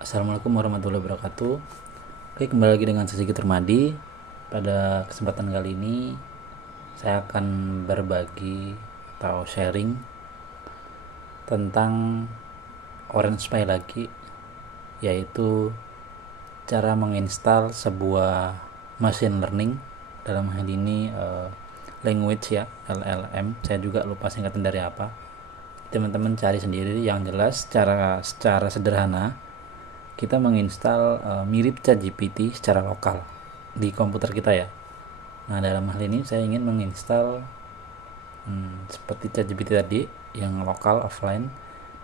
Assalamualaikum warahmatullahi wabarakatuh. Oke, kembali lagi dengan saya Sigit Permadi. Pada kesempatan kali ini saya akan berbagi atau sharing tentang Orange Pi lagi, yaitu cara menginstal sebuah machine learning, dalam hal ini language ya, LLM. Saya juga lupa singkatan dari apa. Teman-teman cari sendiri. Yang jelas secara sederhana kita menginstal mirip ChatGPT secara lokal di komputer kita ya. Nah, dalam hal ini saya ingin menginstal seperti ChatGPT tadi yang lokal offline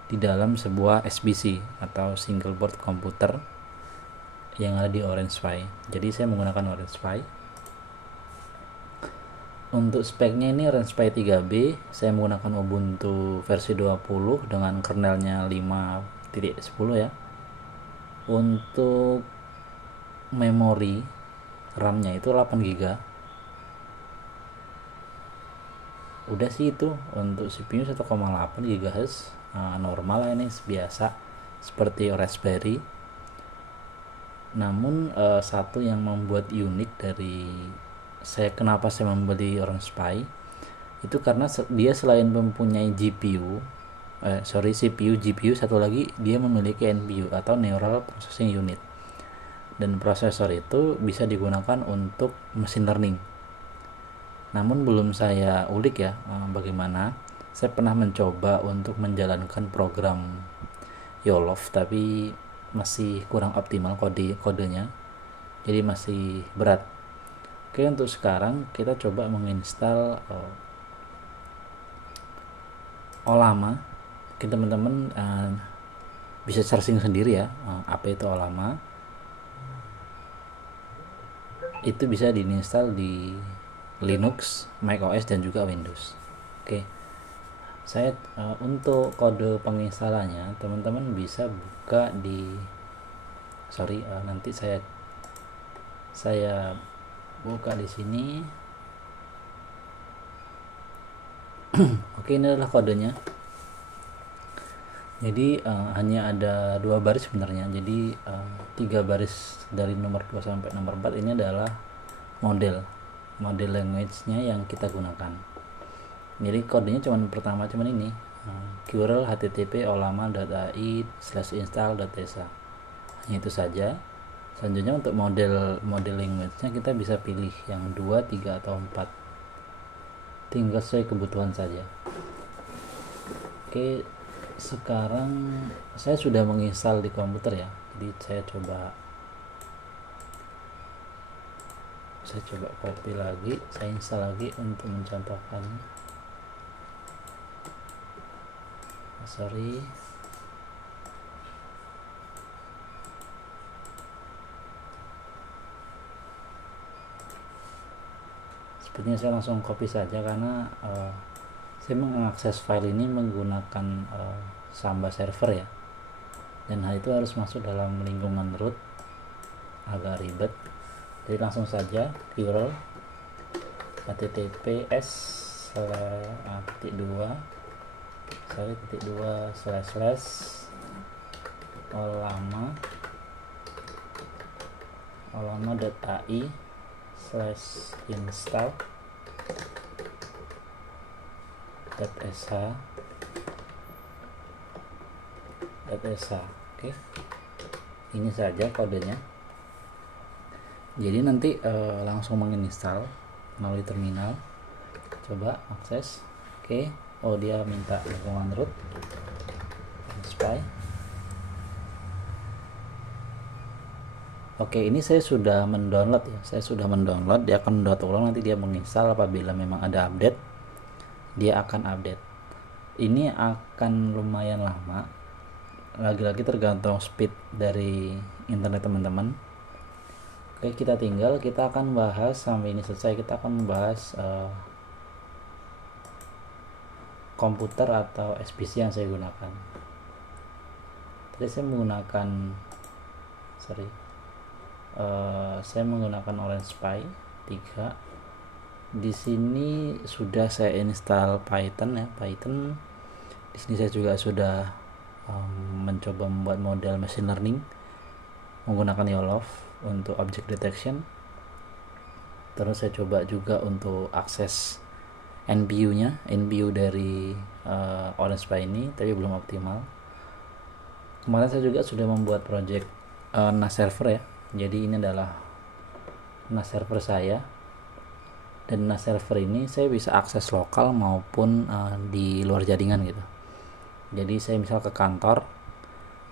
di dalam sebuah SBC atau single board komputer yang ada di Orange Pi. Jadi saya menggunakan Orange Pi. Untuk speknya ini Orange Pi 3B, saya menggunakan Ubuntu versi 20 dengan kernelnya 5.10 ya. Untuk memori RAM-nya itu 8 GB. Udah sih itu. Untuk CPU 1,8 GHz, normal lah, ini biasa seperti Raspberry. Namun satu yang membuat unik dari kenapa saya membeli Orange Pi itu karena dia selain mempunyai CPU, GPU, satu lagi dia memiliki NPU atau Neural Processing Unit, dan prosesor itu bisa digunakan untuk machine learning. Namun belum saya ulik ya bagaimana. Saya pernah mencoba untuk menjalankan program YOLOV, tapi masih kurang optimal kodenya, jadi masih berat. Oke, untuk sekarang kita coba menginstal Ollama. Mungkin teman-teman bisa searching sendiri ya, apa itu Ollama. Itu bisa diinstal di Linux, macOS, dan juga Windows. Oke, saya untuk kode penginstalannya teman-teman bisa buka di nanti saya buka di sini. Oke, ini adalah kodenya. Jadi hanya ada 2 baris sebenarnya. Jadi 3 baris dari nomor 2 sampai nomor 4 ini adalah model language-nya yang kita gunakan. Jadi kodenya cuman ini, curl http ollama.ai/install.tesa. Hanya itu saja. Selanjutnya untuk model language-nya kita bisa pilih yang 2, 3, atau 4. Tinggal sesuai kebutuhan saja. Oke, sekarang saya sudah menginstal di komputer ya. Jadi saya coba copy lagi, saya install lagi untuk mencontohkan. Sepertinya saya langsung copy saja karena saya mengakses file ini menggunakan Samba server ya, dan hal itu harus masuk dalam lingkungan root, agak ribet. Jadi langsung saja curl https://ollama.ai/install.sh. Oke, ini saja kodenya. Jadi nanti langsung menginstal melalui terminal. Coba akses. Oke, dia minta lingkungan root Spy. Oke, ini saya sudah mendownload ya. Dia akan mendownload ulang, nanti dia menginstal. Apabila memang ada update, dia akan update. Ini akan lumayan lama, lagi-lagi tergantung speed dari internet teman-teman. Oke, kita akan bahas sampai ini selesai. Kita akan membahas komputer atau SPC yang saya gunakan. Tadi saya menggunakan Orange Pi 3. Di sini sudah saya install Python. Di sini saya juga sudah mencoba membuat model machine learning menggunakan YOLOV untuk object detection. Terus saya coba juga untuk akses NPU dari Orange Pi ini, tapi belum optimal. Kemarin saya juga sudah membuat project NAS server ya. Jadi ini adalah NAS server saya, dan NAS server ini saya bisa akses lokal maupun di luar jaringan gitu. Jadi saya misal ke kantor,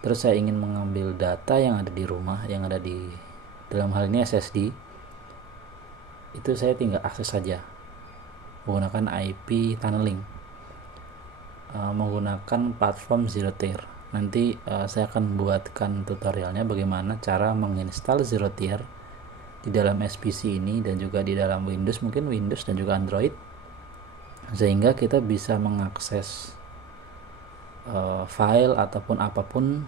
terus saya ingin mengambil data yang ada di rumah, yang ada di dalam hal ini SSD, itu saya tinggal akses saja menggunakan IP tunneling, menggunakan platform Zero Tier. Nanti saya akan buatkan tutorialnya bagaimana cara menginstal Zero Tier di dalam SPC ini dan juga di dalam Windows, mungkin Windows dan juga Android, sehingga kita bisa mengakses file ataupun apapun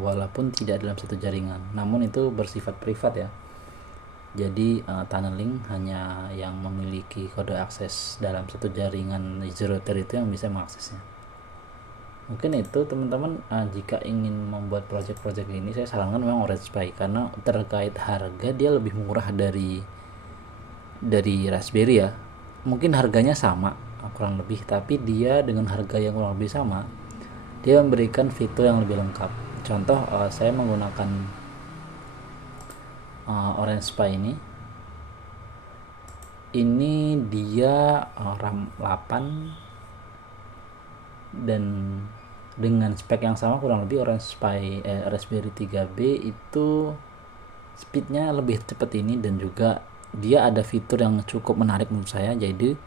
walaupun tidak dalam satu jaringan, namun itu bersifat privat ya. Jadi tunneling hanya yang memiliki kode akses dalam satu jaringan Zero Tier itu yang bisa mengaksesnya. Mungkin itu teman-teman, jika ingin membuat project-project ini saya sarankan memang Orange Pi, karena terkait harga dia lebih murah dari Raspberry ya. Mungkin harganya sama kurang lebih, tapi dia dengan harga yang kurang lebih sama, dia memberikan fitur yang lebih lengkap. Contoh, saya menggunakan Orange Pi ini dia RAM 8, dan dengan spek yang sama kurang lebih Orange Pi Raspberry 3B itu speednya lebih cepat ini, dan juga dia ada fitur yang cukup menarik menurut saya. Jadi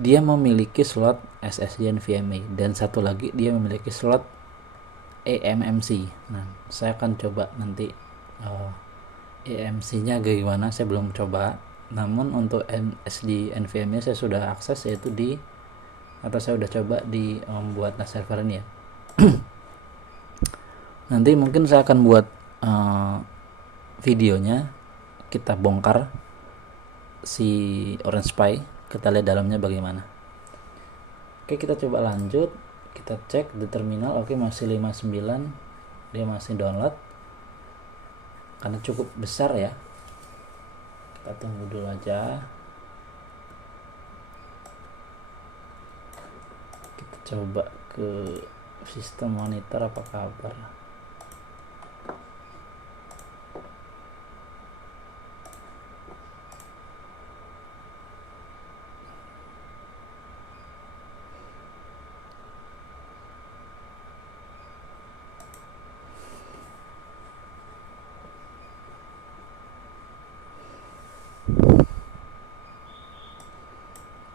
dia memiliki slot SSD NVMe, dan satu lagi dia memiliki slot eMMC. Nah, saya akan coba nanti eMMC nya gimana, saya belum coba. Namun untuk SSD NVMe saya sudah akses, yaitu saya udah coba di membuat NAS server ini ya. Nanti mungkin saya akan buat videonya, kita bongkar si Orange Pi, kita lihat dalamnya bagaimana. Oke, kita coba lanjut, kita cek di terminal. Oke, masih 59, dia masih download karena cukup besar ya. Kita tunggu dulu aja. Kita coba ke sistem monitor, apa kabar.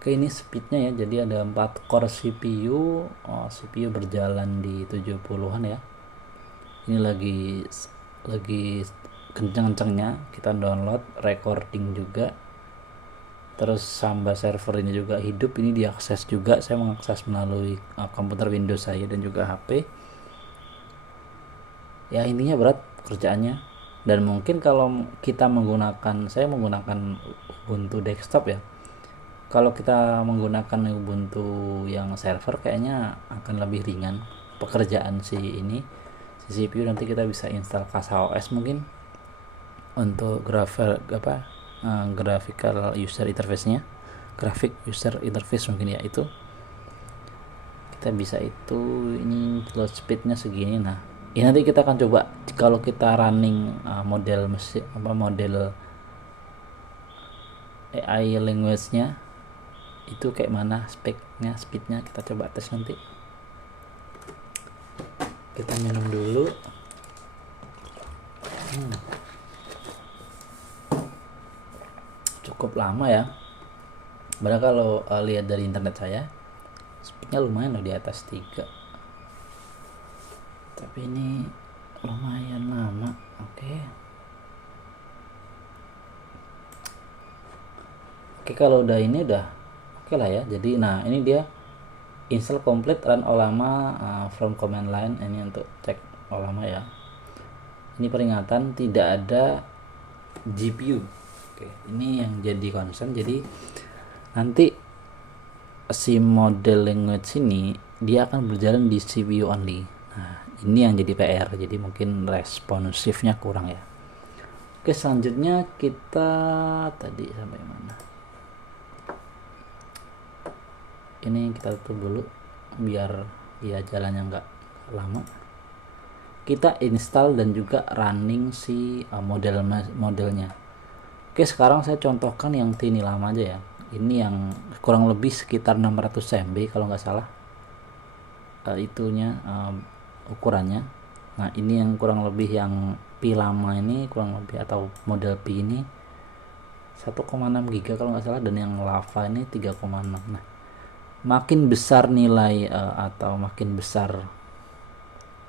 Oke, ini speednya ya, jadi ada 4 core CPU. CPU berjalan di 70-an ya. Ini lagi kenceng-kencengnya kita download, recording juga. Terus Samba server ini juga hidup, ini diakses juga, saya mengakses melalui komputer Windows saya dan juga HP. Ya, intinya berat kerjaannya. Dan mungkin kalau kita saya menggunakan Ubuntu desktop ya. Kalau kita menggunakan Ubuntu yang server kayaknya akan lebih ringan pekerjaan si CPU. Nanti kita bisa install CasaOS mungkin untuk graphical user interface-nya, graphic user interface mungkin ya, itu kita bisa itu. Ini load speed-nya segini. Nah, ini nanti kita akan coba kalau kita running model AI language-nya itu kayak mana speknya, speednya, kita coba tes nanti. Kita minum dulu. Cukup lama ya. Padahal kalau lihat dari internet saya, speednya lumayan loh, di atas 3. Tapi ini lumayan lama. Oke, kalau udah ini udah oke lah ya. Jadi ini dia install complete, run Ollama from command line. Ini untuk cek Ollama ya. Ini peringatan tidak ada GPU. Oke, ini yang jadi concern. Jadi nanti si model language ini dia akan berjalan di CPU only. Nah, ini yang jadi PR, jadi mungkin responsifnya kurang ya. Oke, selanjutnya kita tadi sampai mana? Ini kita tutup dulu biar dia jalannya nggak lama. Kita install dan juga running si modelnya. Oke, sekarang saya contohkan yang tini lama aja ya. Ini yang kurang lebih sekitar 600 MB kalau nggak salah itunya ukurannya. Nah, ini yang kurang lebih yang Pi lama ini kurang lebih, atau model Pi ini 1,6 GB kalau nggak salah, dan yang lava ini 3,6. Nah, makin besar nilai atau makin besar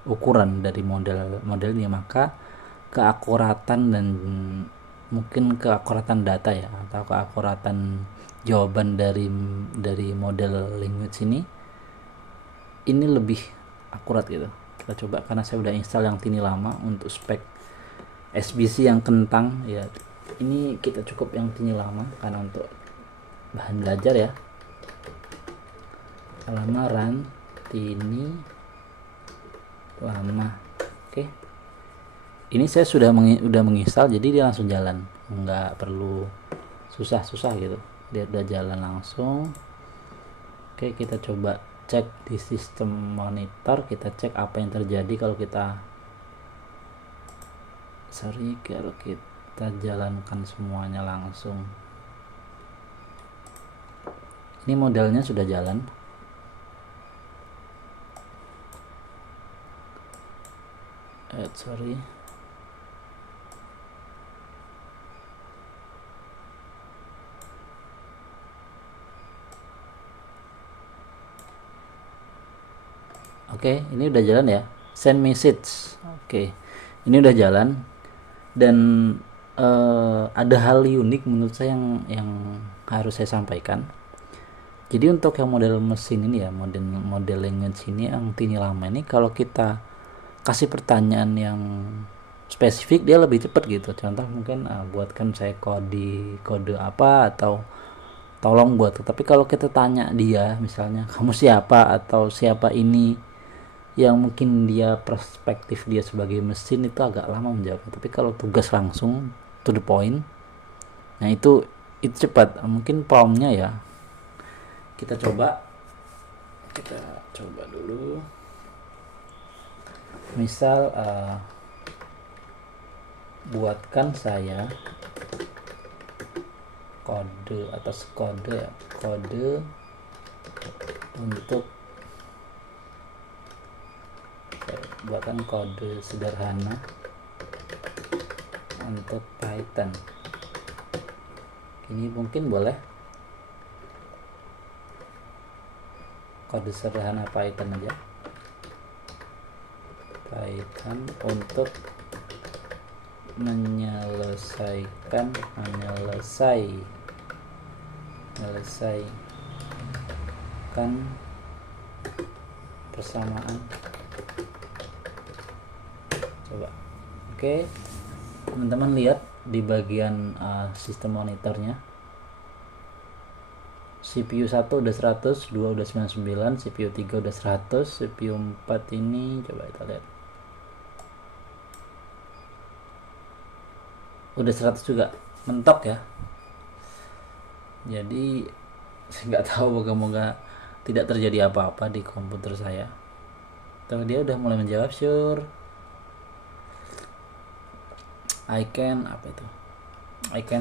ukuran dari modelnya, maka keakuratan dan mungkin keakuratan data ya, atau keakuratan jawaban dari model language ini lebih akurat gitu. Kita coba, karena saya udah install yang tini lama untuk spek SBC yang kentang ya. Ini kita cukup yang tini lama karena untuk bahan belajar ya. Lama run tini lama. Oke, ini saya sudah menginstal, jadi dia langsung jalan, nggak perlu susah-susah gitu, dia udah jalan langsung. Oke, kita coba cek di sistem monitor, kita cek apa yang terjadi kalau kita jalankan semuanya langsung. Ini modelnya sudah jalan. Oke, ini udah jalan ya. Send message. Oke, ini udah jalan. Dan ada hal unik menurut saya yang harus saya sampaikan. Jadi untuk yang model mesin ini ya, model language ini yang tini lama ini, kalau kita kasih pertanyaan yang spesifik, dia lebih cepat gitu. Contoh mungkin buatkan saya kode apa, atau tolong buat. Tapi kalau kita tanya dia misalnya, kamu siapa, atau siapa ini, yang mungkin dia perspektif dia sebagai mesin, itu agak lama menjawab. Tapi kalau tugas langsung to the point, nah itu cepat. Mungkin promptnya ya, kita coba dulu. Misal buatkan saya kode atas kode untuk buatkan kode sederhana untuk Python. Ini mungkin boleh kode sederhana Python aja, Python untuk menyelesaikan persamaan. Coba. Oke, teman-teman lihat di bagian sistem monitornya, CPU 1 udah 100, 2 udah 99, CPU 3 udah 100, CPU 4 ini coba kita lihat udah 100 juga, mentok ya. Jadi saya nggak tahu, moga-moga tidak terjadi apa-apa di komputer saya. Tapi dia udah mulai menjawab, sure I can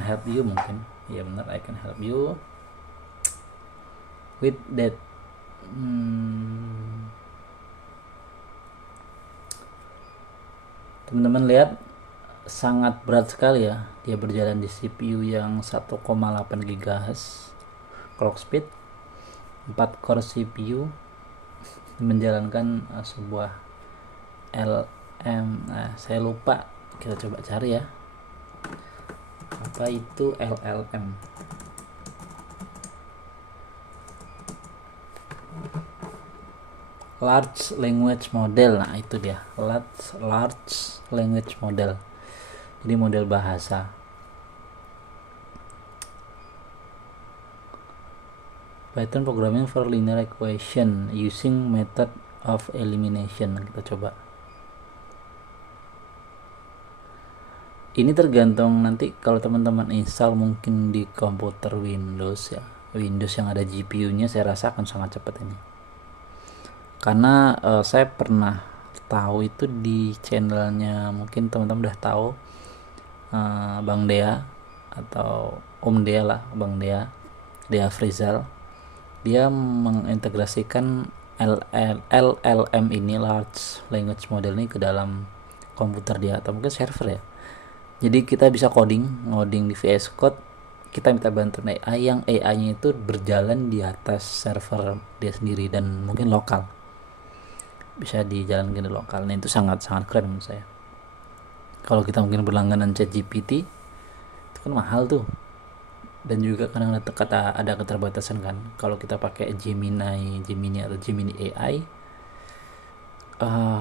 help you, mungkin ya benar, I can help you with that. Teman-teman lihat, sangat berat sekali ya, dia berjalan di CPU yang 1,8 GHz clock speed, 4 core CPU, menjalankan sebuah saya lupa, kita coba cari ya, apa itu LLM. Large language model. Nah itu dia, large language model, jadi model bahasa. Python programming for linear equation using method of elimination. Kita coba. Ini tergantung nanti kalau teman-teman install mungkin di komputer Windows ya, Windows yang ada GPU-nya, saya rasa akan sangat cepat ini. Karena saya pernah tahu itu di channelnya, mungkin teman-teman udah tahu, Bang Dea atau Om Dea lah, Bang Dea Frizal. Dia mengintegrasikan LLM ini, large language model ini, ke dalam komputer dia atau mungkin server ya. Jadi kita bisa ngoding di VS Code, kita minta bantuan AI yang AI-nya itu berjalan di atas server dia sendiri dan mungkin lokal, bisa dijalankan di lokal. Nah itu sangat-sangat keren menurut saya. Kalau kita mungkin berlangganan ChatGPT itu kan mahal tuh, dan juga kadang ada keterbatasan kan. Kalau kita pakai Gemini atau Gemini AI,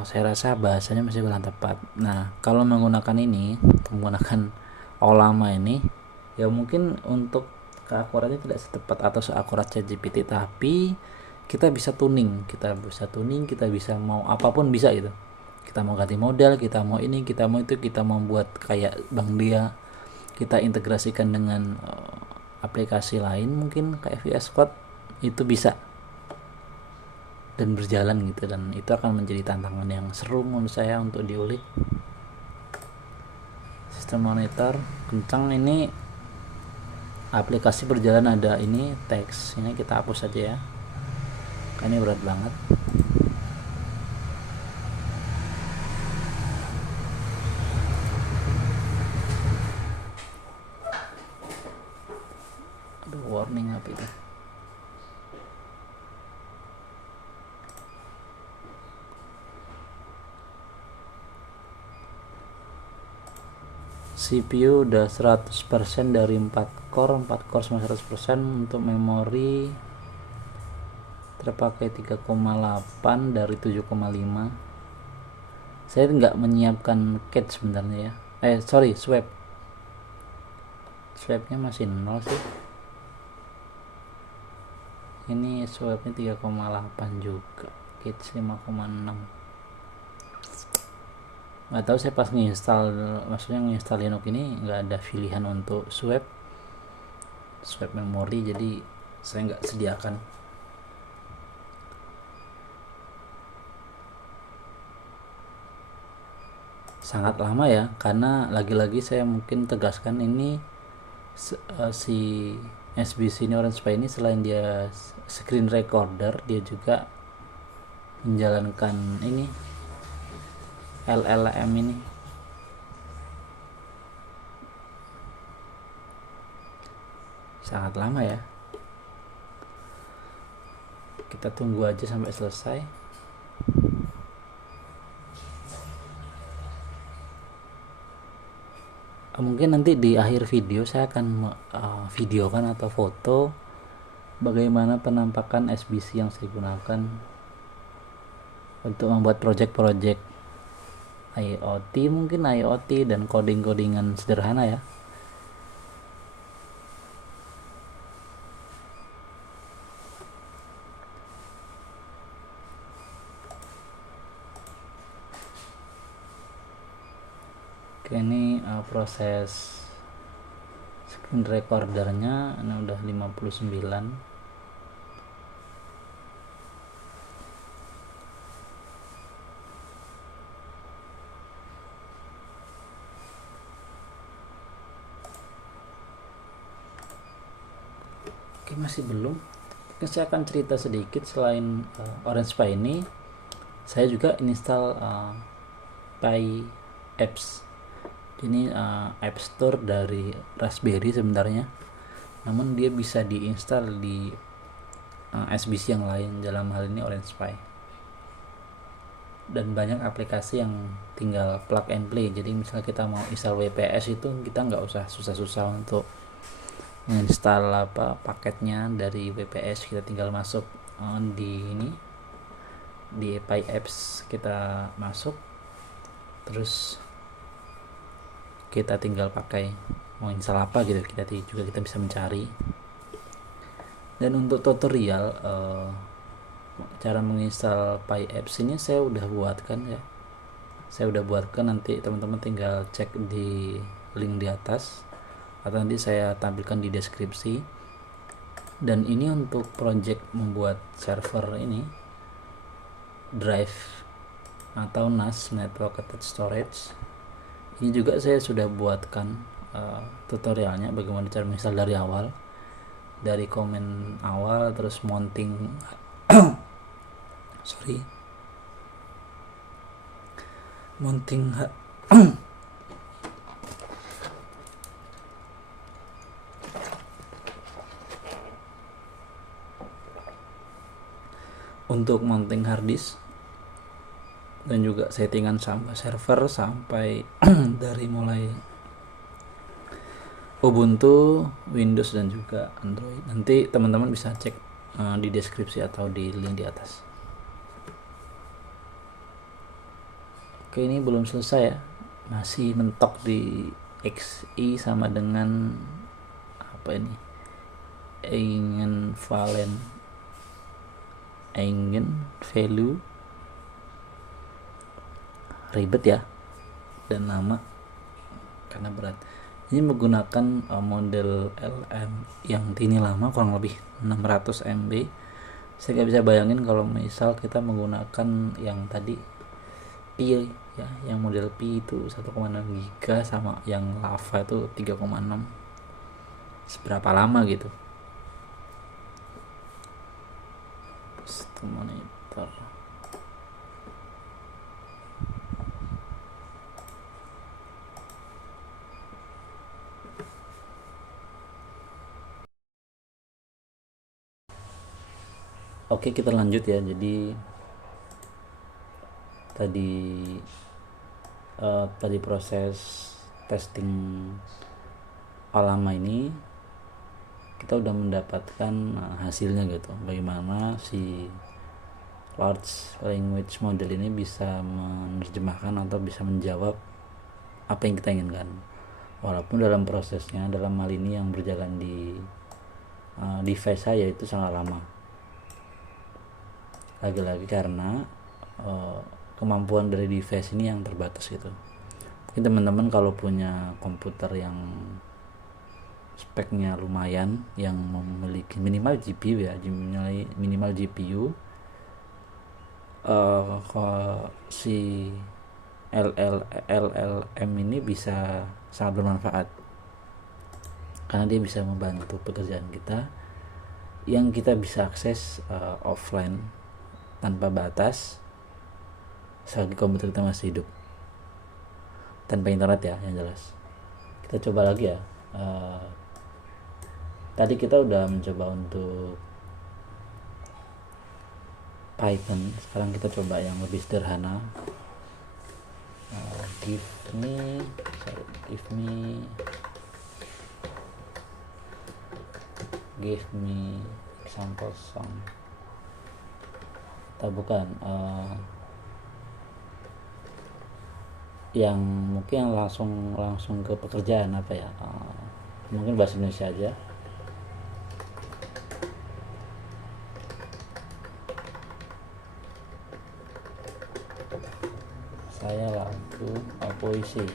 saya rasa bahasanya masih kurang tepat. Nah kalau menggunakan Ollama ini, ya mungkin untuk keakuratnya tidak setepat atau seakurat ChatGPT, tapi kita bisa tuning, kita bisa mau apapun bisa gitu. Kita mau ganti model, kita mau ini, kita mau itu, kita mau buat kayak Bang Dia, kita integrasikan dengan aplikasi lain mungkin kayak VS Code, itu bisa dan berjalan gitu, dan itu akan menjadi tantangan yang seru menurut saya untuk diulik. Sistem monitor kencang ini, aplikasi berjalan, ada ini teks, ini kita hapus saja ya, karena ini berat banget. Aduh, warning apa itu? CPU udah 100% dari 4 core sama 100%. Untuk memori terpakai 3,8 dari 7,5. Saya nggak menyiapkan cache sebenarnya ya, swapnya masih 0 sih. Ini swapnya 3,8 juga, cache 5,6. nggak tahu, saya pas nginstall Linux ini nggak ada pilihan untuk swap memori, jadi saya nggak sediakan. Sangat lama ya, karena lagi-lagi saya mungkin tegaskan ini, si SBC ini, Orange Pi ini, selain dia screen recorder, dia juga menjalankan ini LLM ini. Sangat lama ya, kita tunggu aja sampai selesai. Mungkin nanti di akhir video saya akan videokan atau foto bagaimana penampakan SBC yang saya gunakan untuk membuat project IoT, mungkin IoT dan codingan sederhana ya. Oke, ini proses screen recordernya, ini udah 59. Masih belum. Mungkin saya akan cerita sedikit. Selain Orange Pi ini, saya juga install Pi Apps. Ini App Store dari Raspberry sebenarnya, namun dia bisa diinstal di SBC yang lain, dalam hal ini Orange Pi. Dan banyak aplikasi yang tinggal plug and play. Jadi misalnya kita mau install WPS itu, kita nggak usah susah-susah untuk menginstal paketnya dari WPS, kita tinggal masuk di Pi Apps, kita masuk, terus kita tinggal pakai mau install apa gitu, kita bisa mencari. Dan untuk tutorial cara menginstal PyApps ini saya udah buatkan ya. Saya udah buatkan, nanti teman-teman tinggal cek di link di atas atau nanti saya tampilkan di deskripsi. Dan ini untuk project membuat server ini, drive atau NAS, Network Attached Storage. Ini juga saya sudah buatkan tutorialnya bagaimana cara menginstal dari awal, dari komen awal, terus mounting mounting untuk mounting hard disk, dan juga settingan sampai server sampai dari mulai Ubuntu, Windows dan juga Android. Nanti teman-teman bisa cek di deskripsi atau di link di atas. Oke, ini belum selesai ya, masih mentok di XI sama dengan apa ini, Eigen value, ribet ya, dan lama karena berat. Ini menggunakan model LM yang ini lama, kurang lebih 600 MB. Saya nggak bisa bayangin kalau misal kita menggunakan yang tadi Pi ya, yang model Pi itu 1,6 GB sama yang Lava itu 3,6, seberapa lama gitu. Monitor. Oke, kita lanjut ya. Jadi tadi proses testing lama ini kita udah mendapatkan hasilnya gitu, bagaimana si large language model ini bisa menerjemahkan atau bisa menjawab apa yang kita inginkan, walaupun dalam prosesnya, dalam hal ini yang berjalan di device saya itu sangat lama. Lagi-lagi karena kemampuan dari device ini yang terbatas gitu. Mungkin teman-teman kalau punya komputer yang speknya lumayan, yang memiliki minimal GPU ya, minimal GPU, si LLM ini bisa sangat bermanfaat karena dia bisa membantu pekerjaan kita yang kita bisa akses offline tanpa batas selagi komputer kita masih hidup, tanpa internet ya, yang jelas. Kita coba lagi ya. Tadi kita udah mencoba untuk Python, sekarang kita coba yang lebih sederhana. Give me example song, atau bukan, yang mungkin langsung ke pekerjaan apa ya, mungkin bahasa Indonesia aja. Saya lagu puisi.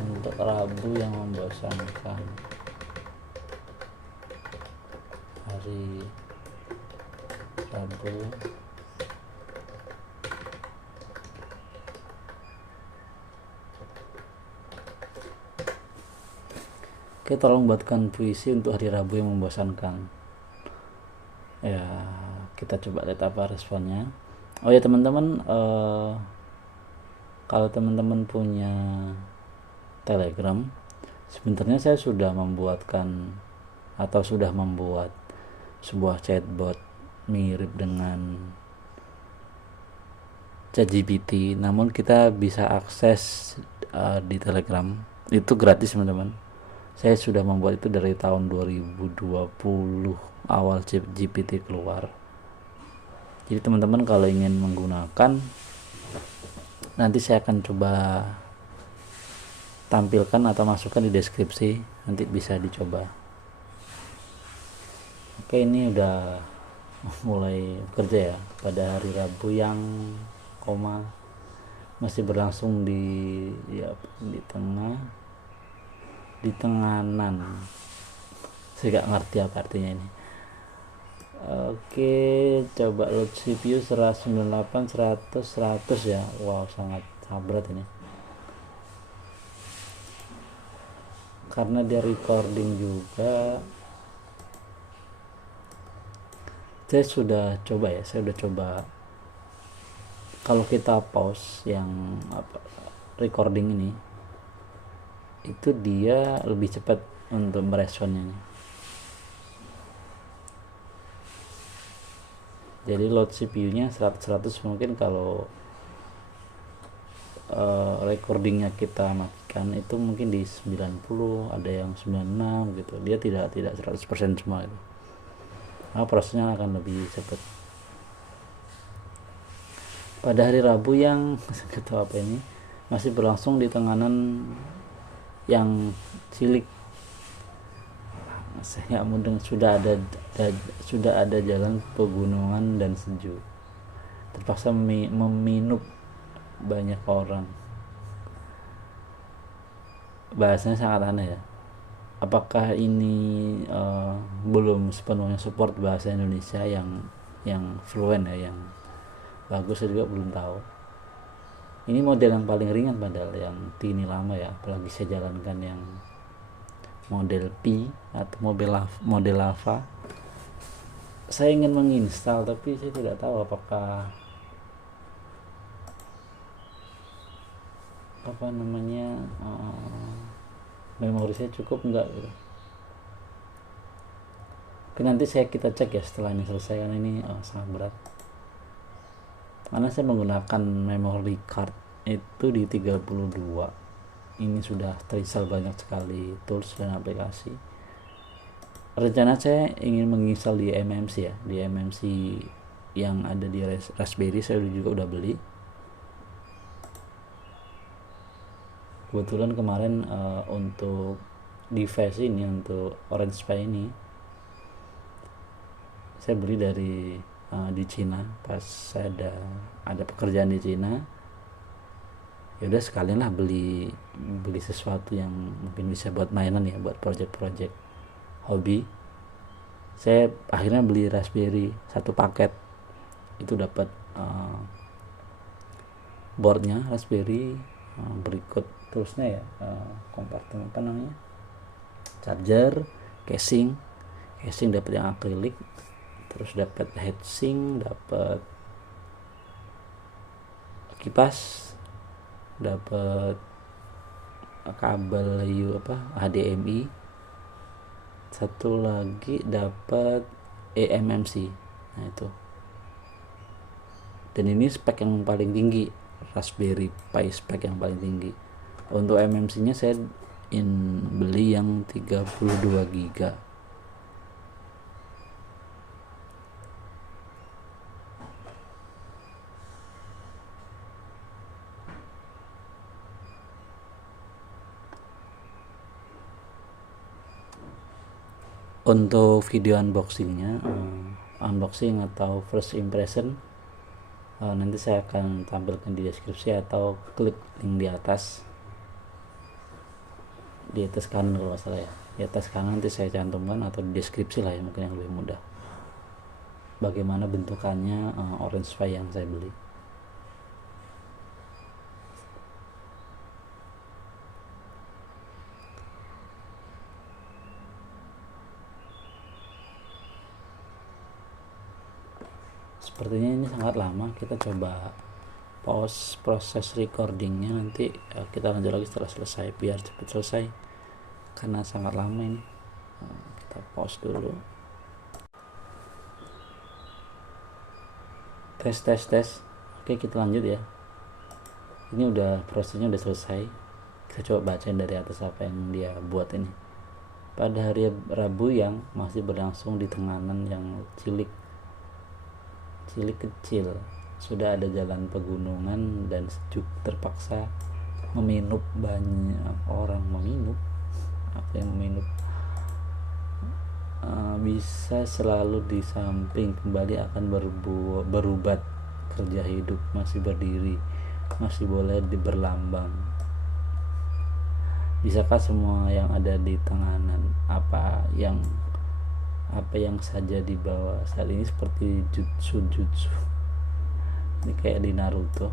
Untuk Rabu yang membosankan, hari Rabu Oke, tolong buatkan puisi untuk hari Rabu yang membosankan. Ya, kita coba lihat apa responnya. Oh ya teman-teman, kalau teman-teman punya Telegram, sebenarnya saya sudah membuat sebuah chatbot mirip dengan ChatGPT, namun kita bisa akses di Telegram, itu gratis teman-teman. Saya sudah membuat itu dari tahun 2020 awal GPT keluar. Jadi teman-teman kalau ingin menggunakan, nanti saya akan coba tampilkan atau masukkan di deskripsi, nanti bisa dicoba. Oke, ini udah mulai bekerja ya pada hari Rabu yang masih berlangsung di tenganan. Saya gak ngerti apa artinya ini. Oke, coba load CPU 198, 100 ya. Wow, sangat berat ini. Karena dia recording juga. Saya sudah coba kalau kita pause yang recording ini, itu dia lebih cepat untuk meresponnya. Jadi load CPU-nya 100 mungkin kalau recordingnya kita matikan itu mungkin di 90, ada yang 96 gitu. Dia tidak 100% semua itu. Nah, prosesnya akan lebih cepat. Pada hari Rabu yang kata apa ini masih berlangsung di tenganan yang cilik. Saya nggak mudeng, sudah ada jalan pegunungan dan sejuk. Terpaksa meminum banyak orang. Bahasanya sangat aneh ya. Apakah ini belum sepenuhnya support bahasa Indonesia yang fluent ya, yang bagus, saya juga belum tahu. Ini model yang paling ringan padahal, yang Tini lama ya, apalagi saya jalankan yang model Pi atau model Lava. Saya ingin menginstal tapi saya tidak tahu apakah memori saya cukup enggak gitu. Tapi nanti kita cek ya setelah ini selesai, karena ini sangat berat. Karena saya menggunakan memory card itu di 32. Ini sudah terinstall banyak sekali tools dan aplikasi. Rencana saya ingin menginstal di MMC ya, di MMC yang ada di Raspberry. Saya juga udah beli. Kebetulan kemarin untuk device ini, untuk Orange Pi ini, saya beli di Cina pas saya ada pekerjaan di Cina. Ya udah sekalian lah beli sesuatu yang mungkin bisa buat mainan ya, buat project hobi. Saya akhirnya beli Raspberry satu paket, itu dapat boardnya Raspberry, berikut terusnya ya, kompartemen charger, casing dapat yang akrilik, terus dapat heatsink, dapat kipas, dapat kabel HDMI, satu lagi dapat eMMC. Nah itu, dan ini spek yang paling tinggi, Raspberry Pi spek yang paling tinggi. Untuk MMC nya saya beli yang 32 GB. Untuk video unboxingnya, unboxing atau first impression, nanti saya akan tampilkan di deskripsi atau klik link di atas kanan kalau nggak salah ya, di atas kanan nanti saya cantumkan, atau di deskripsi lah ya, mungkin yang lebih mudah, bagaimana bentukannya Orange Pi yang saya beli. Sepertinya ini sangat lama. Kita coba pause proses recordingnya, nanti kita lanjut lagi setelah selesai biar cepat selesai karena sangat lama ini. Kita pause dulu. Tes. Oke, kita lanjut ya. Ini prosesnya udah selesai. Kita coba bacain dari atas apa yang dia buat ini. Pada hari Rabu yang masih berlangsung di tenganan yang cilik kecil, sudah ada jalan pegunungan dan sejuk. Terpaksa meminum, banyak orang meminum, apa yang meminum, bisa selalu di samping kembali akan berubat kerja hidup, masih berdiri, masih boleh berlambang. Bisakah semua yang ada di tenganan, apa yang saja dibawa saat ini seperti jutsu ini kayak di Naruto,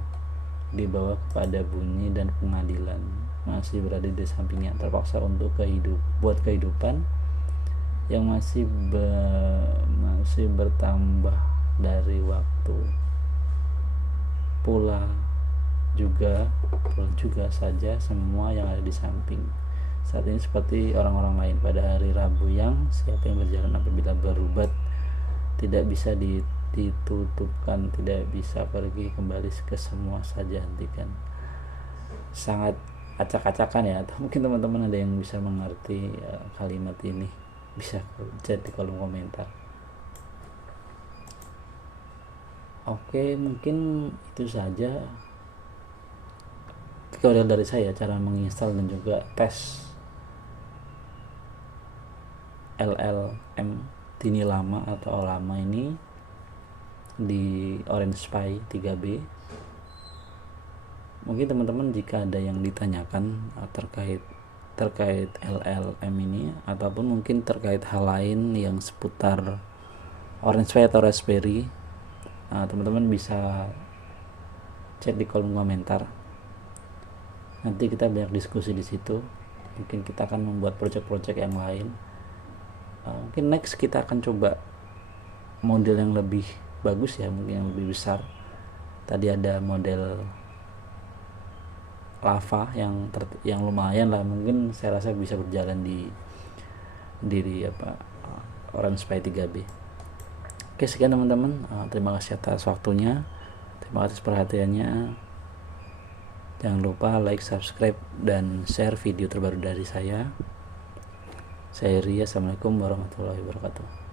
dibawa kepada bunyi dan pengadilan, masih berada di sampingnya, terpaksa untuk buat kehidupan yang masih bertambah dari waktu. Pula juga saja semua yang ada di samping saat ini seperti orang-orang lain pada hari Rabu, yang siapa yang berjalan apabila berubat tidak bisa ditutupkan, tidak bisa pergi kembali ke semua saja hentikan. Sangat acak-acakan ya, atau mungkin teman-teman ada yang bisa mengerti kalimat ini, bisa chat di kolom komentar. Oke, mungkin itu saja tutorial dari saya, cara menginstal dan juga tes LLM Tiny Llama atau Llama ini di Orange Pi 3B. Mungkin teman-teman jika ada yang ditanyakan terkait LLM ini, ataupun mungkin terkait hal lain yang seputar Orange Pi atau Raspberry, teman-teman bisa chat di kolom komentar. Nanti kita banyak diskusi di situ. Mungkin kita akan membuat project-project yang lain. Mungkin next kita akan coba model yang lebih bagus ya, mungkin yang lebih besar. Tadi ada model Lava yang lumayan lah, mungkin saya rasa bisa berjalan di Orange Pi 3B. Oke, sekian teman-teman. Terima kasih atas waktunya, terima kasih perhatiannya. Jangan lupa like, subscribe, dan share video terbaru dari saya. Saya Ria. Assalamualaikum warahmatullahi wabarakatuh.